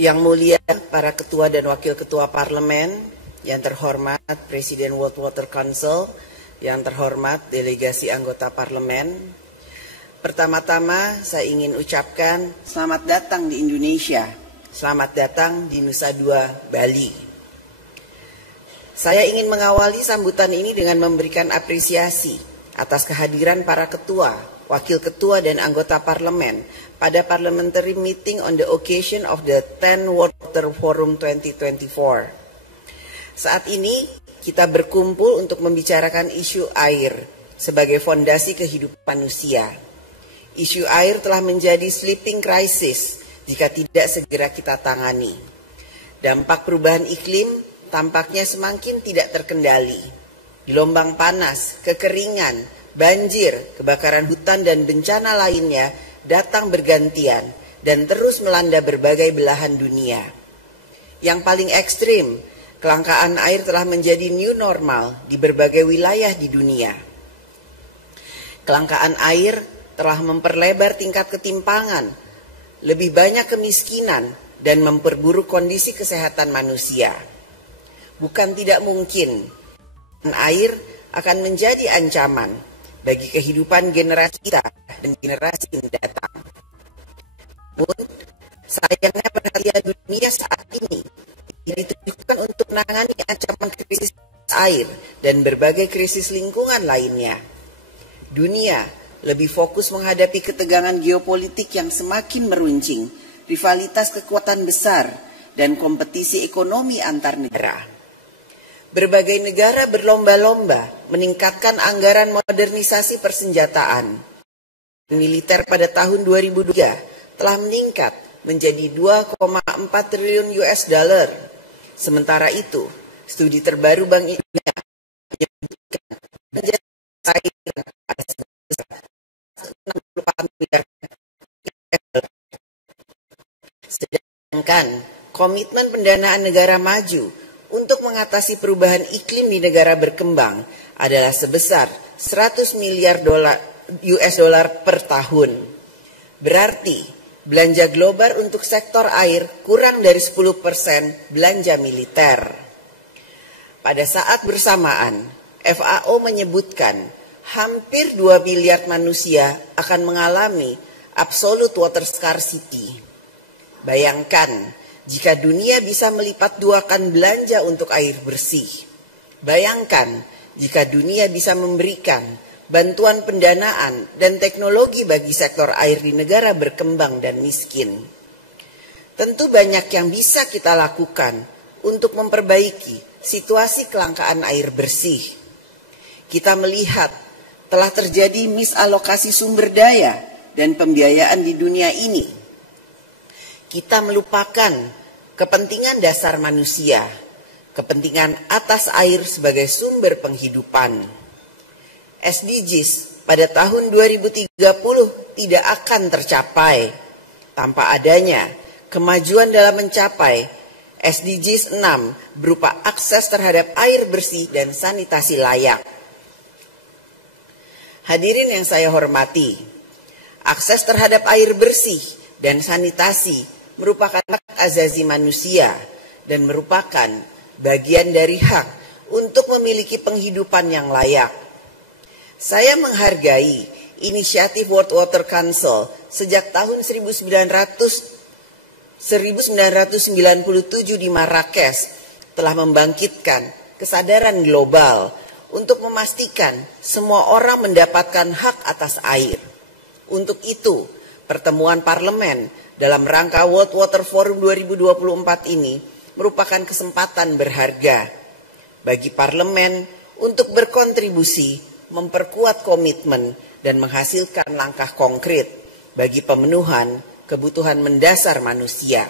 Yang mulia para ketua dan wakil ketua parlemen, yang terhormat Presiden World Water Council, yang terhormat delegasi anggota parlemen. Pertama-tama saya ingin ucapkan selamat datang di Indonesia, selamat datang di Nusa Dua, Bali. Saya ingin mengawali sambutan ini dengan memberikan apresiasi atas kehadiran para ketua, wakil ketua dan anggota parlemen pada parliamentary meeting on the occasion of the 10 World Water Forum 2024. Saat ini kita berkumpul untuk membicarakan isu air sebagai fondasi kehidupan manusia. Isu air telah menjadi sleeping crisis jika tidak segera kita tangani. Dampak perubahan iklim tampaknya semakin tidak terkendali. Gelombang panas, kekeringan, banjir, kebakaran hutan dan bencana lainnya datang bergantian dan terus melanda berbagai belahan dunia. Yang paling ekstrim, kelangkaan air telah menjadi new normal di berbagai wilayah di dunia. Kelangkaan air telah memperlebar tingkat ketimpangan, lebih banyak kemiskinan, dan memperburuk kondisi kesehatan manusia. Bukan tidak mungkin, air akan menjadi ancaman bagi kehidupan generasi kita dan generasi mendatang. Namun, sayangnya perhatian dunia saat ini ditujukan untuk menangani ancaman krisis air dan berbagai krisis lingkungan lainnya. Dunia lebih fokus menghadapi ketegangan geopolitik yang semakin meruncing, rivalitas kekuatan besar, dan kompetisi ekonomi antar negara. Berbagai negara berlomba-lomba meningkatkan anggaran modernisasi persenjataan. Militer pada tahun 2003 telah meningkat menjadi 2,4 triliun US dollar. Sementara itu, studi terbaru Bank Indonesia menyebutkan belanja air pada sebesar 64 miliar US. Sedangkan komitmen pendanaan negara maju untuk mengatasi perubahan iklim di negara berkembang adalah sebesar 100 miliar US dollar per tahun. Berarti belanja global untuk sektor air kurang dari 10% belanja militer. Pada saat bersamaan, FAO menyebutkan hampir 2 miliar manusia akan mengalami absolute water scarcity. Bayangkan jika dunia bisa melipat duakan belanja untuk air bersih. Bayangkan jika dunia bisa memberikan bantuan pendanaan dan teknologi bagi sektor air di negara berkembang dan miskin. Tentu banyak yang bisa kita lakukan untuk memperbaiki situasi kelangkaan air bersih. Kita melihat telah terjadi misalokasi sumber daya dan pembiayaan di dunia ini. Kita melupakan kepentingan dasar manusia, kepentingan atas air sebagai sumber penghidupan. SDGs pada tahun 2030 tidak akan tercapai tanpa adanya kemajuan dalam mencapai SDGs 6 berupa akses terhadap air bersih dan sanitasi layak. Hadirin yang saya hormati, akses terhadap air bersih dan sanitasi merupakan hak asasi manusia dan merupakan bagian dari hak untuk memiliki penghidupan yang layak. Saya menghargai inisiatif World Water Council sejak tahun 1997 di Marrakesh telah membangkitkan kesadaran global untuk memastikan semua orang mendapatkan hak atas air. Untuk itu, pertemuan parlemen dalam rangka World Water Forum 2024 ini merupakan kesempatan berharga bagi parlemen untuk berkontribusi, memperkuat komitmen, dan menghasilkan langkah konkret bagi pemenuhan kebutuhan mendasar manusia.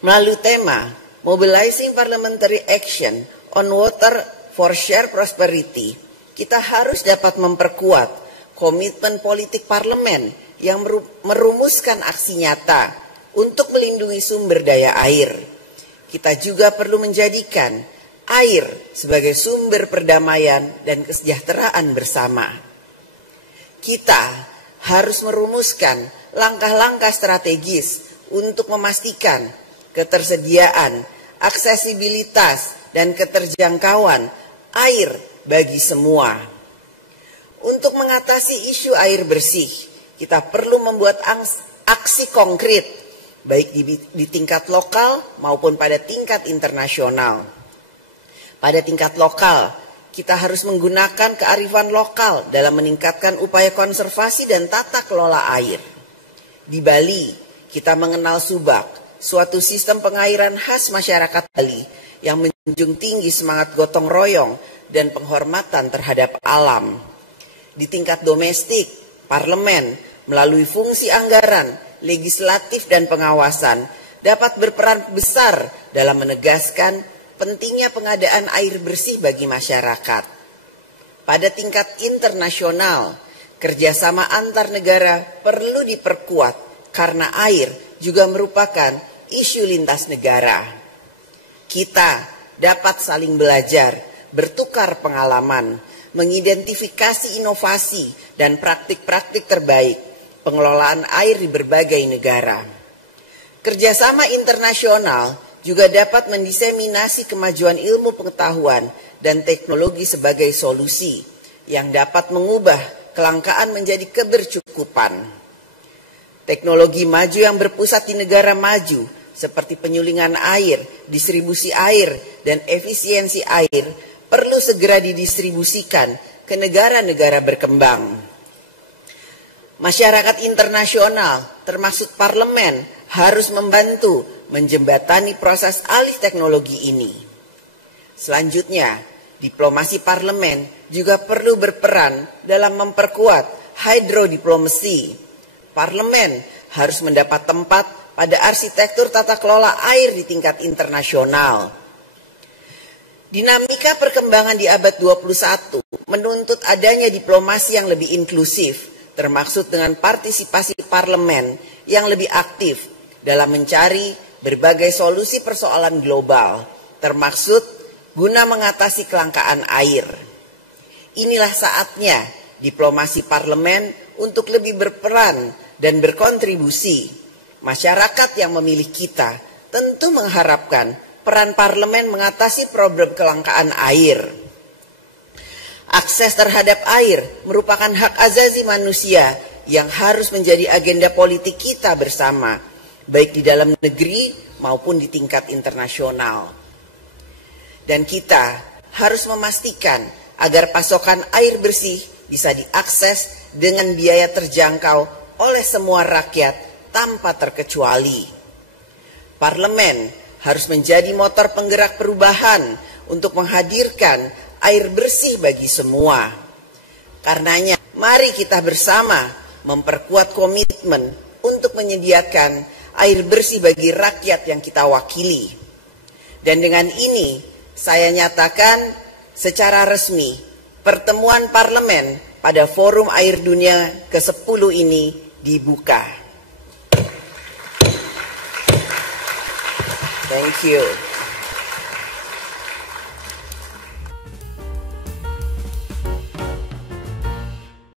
Melalui tema Mobilizing Parliamentary Action on Water for Shared Prosperity, kita harus dapat memperkuat komitmen politik parlemen yang merumuskan aksi nyata untuk melindungi sumber daya air. Kita juga perlu menjadikan air sebagai sumber perdamaian dan kesejahteraan bersama. Kita harus merumuskan langkah-langkah strategis untuk memastikan ketersediaan, aksesibilitas, dan keterjangkauan air bagi semua. Untuk mengatasi isu air bersih, kita perlu membuat aksi konkret, baik di tingkat lokal maupun pada tingkat internasional. Pada tingkat lokal, kita harus menggunakan kearifan lokal dalam meningkatkan upaya konservasi dan tata kelola air. Di Bali, kita mengenal subak, suatu sistem pengairan khas masyarakat Bali yang menjunjung tinggi semangat gotong royong dan penghormatan terhadap alam. Di tingkat domestik, parlemen melalui fungsi anggaran, legislatif dan pengawasan dapat berperan besar dalam menegaskan pentingnya pengadaan air bersih bagi masyarakat. Pada tingkat internasional, kerjasama antar negara perlu diperkuat karena air juga merupakan isu lintas negara. Kita dapat saling belajar, bertukar pengalaman, mengidentifikasi inovasi dan praktik-praktik terbaik pengelolaan air di berbagai negara. Kerjasama internasional juga dapat mendiseminasi kemajuan ilmu pengetahuan dan teknologi sebagai solusi yang dapat mengubah kelangkaan menjadi kebercukupan. Teknologi maju yang berpusat di negara maju seperti penyulingan air, distribusi air, dan efisiensi air perlu segera didistribusikan ke negara-negara berkembang. Masyarakat internasional termasuk parlemen harus membantu menjembatani proses alih teknologi ini. Selanjutnya, diplomasi parlemen juga perlu berperan dalam memperkuat hydrodiplomasi. Parlemen harus mendapat tempat pada arsitektur tata kelola air di tingkat internasional. Dinamika perkembangan di abad 21 menuntut adanya diplomasi yang lebih inklusif, termaksud dengan partisipasi parlemen yang lebih aktif dalam mencari berbagai solusi persoalan global, termaksud guna mengatasi kelangkaan air. Inilah saatnya diplomasi parlemen untuk lebih berperan dan berkontribusi. Masyarakat yang memilih kita tentu mengharapkan peran parlemen mengatasi problem kelangkaan air. Akses terhadap air merupakan hak asasi manusia yang harus menjadi agenda politik kita bersama, baik di dalam negeri maupun di tingkat internasional. Dan kita harus memastikan agar pasokan air bersih bisa diakses dengan biaya terjangkau oleh semua rakyat tanpa terkecuali. Parlemen harus menjadi motor penggerak perubahan untuk menghadirkan air bersih bagi semua. Karenanya, mari kita bersama memperkuat komitmen untuk menyediakan air bersih bagi rakyat yang kita wakili. Dan dengan ini, saya nyatakan secara resmi pertemuan parlemen pada Forum Air Dunia ke-10 ini dibuka. Thank you.